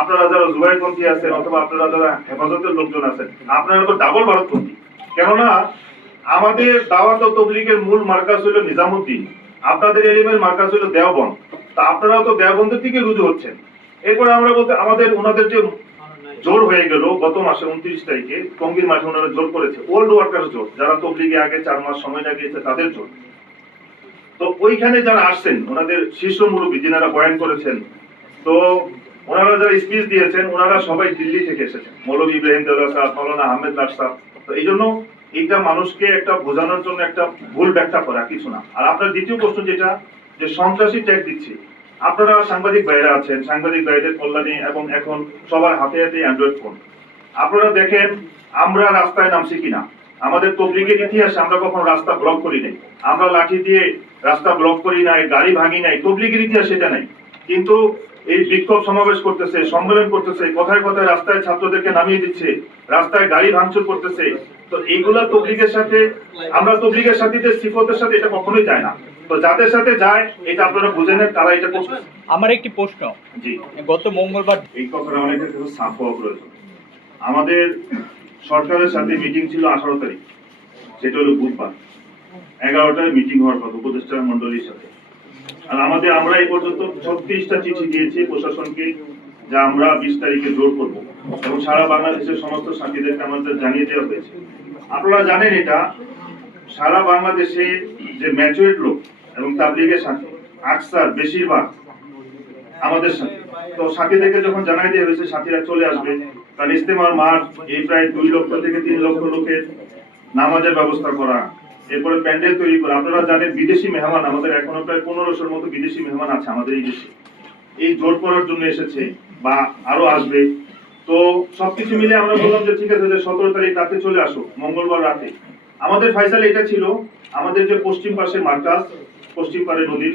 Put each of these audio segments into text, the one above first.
আপনারা যারা জুবাইরপন্থী আছেন অথবা আপনারা যারা হেফাজতের লোকজন আছেন, আপনারা তো ডাবল ভারতপন্থী। কেননা আমাদের দাওয়াত ও তবলিগের মূল মার্কাজ হলো নিজামুদ্দিন, আপনাদের এলিমের মার্কাজ হলো দেওবন্দ। তা আপনারাও তো দেওবন্দের থেকে রুজু হচ্ছেন। এরপর আমরা বলতে ওনাদের যে জোর হয়ে গেল গত মাসে 29 তারিখে টঙ্গীর মাঠে ওনারা জোর করেছে, ওল্ড ওয়ার্কার জোর, যারা তবলিগে আগে 4 মাস সময় লাগিয়েছে তাদের জোর। তো ওইখানে যারা আসছেন ওনাদের শীর্ষ মুরব্বী যিনারা বয়ান করেছেন, তো ওনারা যারা স্পিচ দিয়েছেন ওনারা সবাই দিল্লি থেকে এসেছেন, মৌলভী ইব্রাহিম দেওলা সাহেব, মাওলানা আহমেদ লাট সাহেব। তো এই জন্য এইটা মানুষকে একটা বোঝানোর জন্য একটা ভুল ব্যাখ্যা করা কিছু না। আর আপনার দ্বিতীয় প্রশ্ন যেটা যে সন্ত্রাসী ট্যাগ দিচ্ছে, আপনারা সাংবাদিক ভাইরা আছেন, সাংবাদিক ভাইদের কল্যাণে এবং এখন সবার হাতে হাতে অ্যান্ড্রয়েড ফোন, আপনারা দেখেন আমরা রাস্তায় নামছি কিনা। আমাদের তবলিগের ইতিহাসে আমরা কখনো রাস্তা ব্লক করি নাই, আমরা লাঠি দিয়ে রাস্তা ব্লক করি নাই, গাড়ি ভাঙি নাই, তবলিগের ইতিহাস এটা নাই। কিন্তু এই বিক্ষোভ সমাবেশ করতেছে, সম্মেলন করতেছে, কথায় কথায় রাস্তায় ছাত্রদেরকে নামিয়ে দিচ্ছে, রাস্তায় গাড়ি ভাঙচুর করতেছে। তো এইগুলা তবলিগের সাথে, আমরা তবলিগের সাথীদের সিফতের সাথে এটা কখনোই যায় না। তো যাদের সাথে যায় এটা আপনারা বুঝে নেন তারা এটা করছে। আমার একটি প্রশ্ন, জি, গত মঙ্গলবার এই কথাটা অনেকের কাছে সাফ হওয়া প্রয়োজন। আমাদের সরকারের সাথে মিটিং ছিল 18 তারিখ, সেটা হলো বুধবার 11টায় মিটিং হওয়ার কথা উপদেষ্টা মন্ডলীর সাথে। আর আমরা এই পর্যন্ত 36টা চিঠি দিয়েছি প্রশাসনকে, যা আমরা 20 তারিখে জোর করব এবং সারা বাংলাদেশের সমস্ত সাথীদেরকে আমাদের জানিয়ে দেওয়া হয়েছে। আপনারা জানেন এটা সারা বাংলাদেশে যে ম্যাচুরেট লোক এবং তাবলিগের সাথে আকসার বেশিরভাগ আমাদের সাথে, তো সাথীদেরকে যখন জানাই দেওয়া হয়েছে সাথীরা চলে আসবে, কারণ ইজতেমার মাঠ এই প্রায় 2 লক্ষ থেকে 3 লক্ষ লোকের নামাজের ব্যবস্থা করা, এরপরে প্যান্ডেল তৈরি করা। আপনারা জানেন বিদেশি মেহমান আমাদের এখনো প্রায় 1500-র মতো বিদেশি মেহমান আছে আমাদের এই দেশে, এই জোর করার জন্য এসেছে বা আরো আসবে। তো সবকিছু মিলে আমরা বললাম যে ঠিক আছে, 17 তারিখ রাতে চলে আসো, মঙ্গলবার রাতে। আমাদের ফাইসাল এটা ছিল, আমাদের যে পশ্চিম পাশের মার্কাজ, পশ্চিম পারে নদীর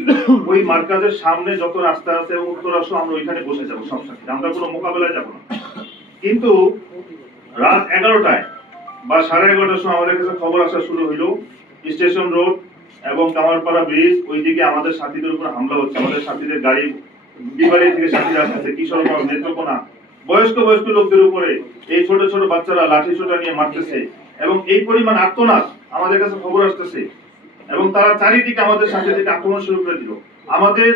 ওই মার্কাজের সামনে যত রাস্তা আছে এবং উত্তর আসো আমরা ওইখানে বসে যাবো সব সাথে, আমরা কোনো মোকাবেলায় যাবো না। কিন্তু রাত 11টায় বা 11:30টার সময় আমাদের কাছে খবর আসা শুরু হইলো স্টেশন রোড এবং কামারপাড়া ব্রিজ ওইদিকে আমাদের সাথীদের উপর হামলা হচ্ছে। আমাদের সাথীদের গাড়ি বিবাড়ি থেকে সাথীরা আসতেছে, কিশোরগঞ্জ, নেত্রকোনা, বয়স্ক লোকদের উপরে এই ছোট ছোট বাচ্চারা লাঠি ছোটা নিয়ে মারতেছে এবং এই পরিমাণ আর্তনাদ আমাদের কাছে খবর আসতেছে এবং তারা চারিদিকে আমাদের সাথীদেরকে আক্রমণ শুরু করে দিল। আমাদের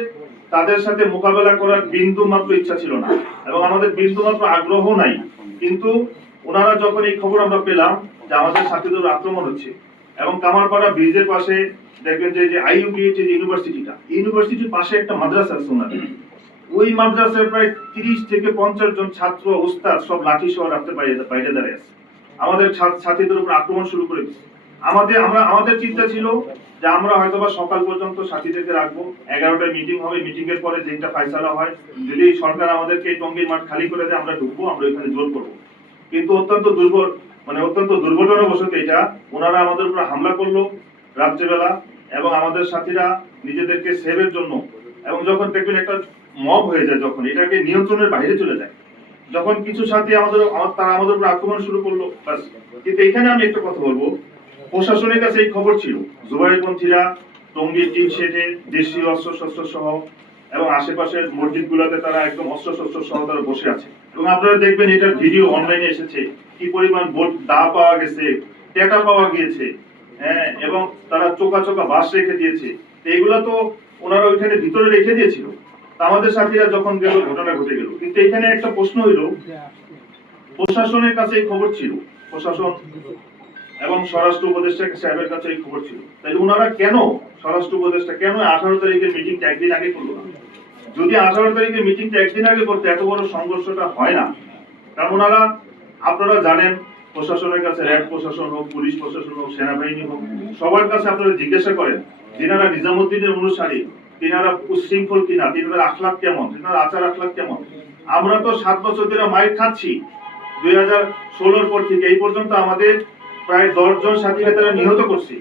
তাদের সাথে মোকাবেলা করার বিন্দু মাত্র ইচ্ছা ছিল না এবং আমাদের বিন্দু মাত্র আগ্রহ নাই। কিন্তু ওনারা যখন এই খবর আমরা পেলাম যে আমাদের সাথীদের আক্রমণ হচ্ছে এবং কামারপাড়া ব্রিজের পাশে দেখবেন যে আইইউবিএইচ ইউনিভার্সিটির পাশে একটা মাদ্রাসা আছে ওনাদের, ওই মাদ্রাসায় প্রায় 30 থেকে 50 জন ছাত্র ওস্তাদ সব লাঠি সহ রাখতে বাইরে দাঁড়িয়ে আছে, আমাদের সাথীদের উপর আক্রমণ শুরু করে দিচ্ছে। আমাদের চিন্তা ছিল যে আমরা হয়তোবা সকাল পর্যন্ত সাথীদেরকে রাখবো, 11টায় মিটিং হবে, মিটিং এর পরে যেটা ফয়সালা হয়, যদি সরকার আমাদেরকে এই টঙ্গীর মাঠ খালি করে দেয় আমরা ঢুকবো, আমরা এখানে জোর করবো। কিন্তু অত্যন্ত দুর্ঘটনাবশত এটা ওনারা আমাদের উপর হামলা করলো রাত্রেবেলা এবং আমাদের সাথীরা নিজেদেরকে সেভের জন্য, এবং যখন দেখবেন একটা মব হয়ে যায়, যখন এটাকে নিয়ন্ত্রণের বাইরে চলে যায়, যখন কিছু সাথী তারা আমাদের উপর আক্রমণ শুরু করলো। কিন্তু এখানে আমি একটা কথা বলবো, প্রশাসনের কাছে এই খবর ছিল জুবাইরপন্থীরা টঙ্গীর টিন শেডে দেশীয় অস্ত্র সহ এবং আশেপাশের মসজিদ গুলাতে তারা একদম অস্ত্র সহ তারা বসে আছে এবং আপনারা দেখবেন এটার ভিডিও অনলাইনে এসেছে, কি পরিমাণ ভোট দা পাওয়া গেছে, টেকা পাওয়া গিয়েছে, হ্যাঁ, এবং তারা চোকা বাস রেখে দিয়েছে। এইগুলা তো ওনারা ওইখানে ভিতরে রেখে দিয়েছিল। আমাদের সাথীরা যখন গেল ঘটনা ঘটে গেল। কিন্তু এখানে একটা প্রশ্ন হইল, প্রশাসনের কাছে এই খবর ছিল, প্রশাসন এবং স্বরাষ্ট্র উপদেষ্টা সাহেবের কাছে এই খবর ছিল, তাহলে ওনারা কেন, স্বরাষ্ট্র উপদেষ্টা কেন 18 তারিখের মিটিংটা একদিন আগে করলো না? যদি 18 তারিখের মিটিংটা একদিন আগে করতে এত বড় সংঘর্ষটা হয় না। কারণ ওনারা, আপনারা জানেন, প্রশাসনের কাছে র্যাব প্রশাসন হোক, পুলিশ প্রশাসন হোক, সেনাবাহিনী হোক, সবার কাছে আপনারা জিজ্ঞাসা করেন যিনারা নিজামুদ্দিনের অনুসারী, তিনারা উশৃঙ্খল কিনা, তিনাদের আখলাক কেমন, তিনার আচার আখলাক কেমন। আমরা তো 7 বছর ধরে মাইর খাচ্ছি, 2016-র পর থেকে এই পর্যন্ত আমাদের প্রায় 10 জন সাথীকে তারা নিহত করছে।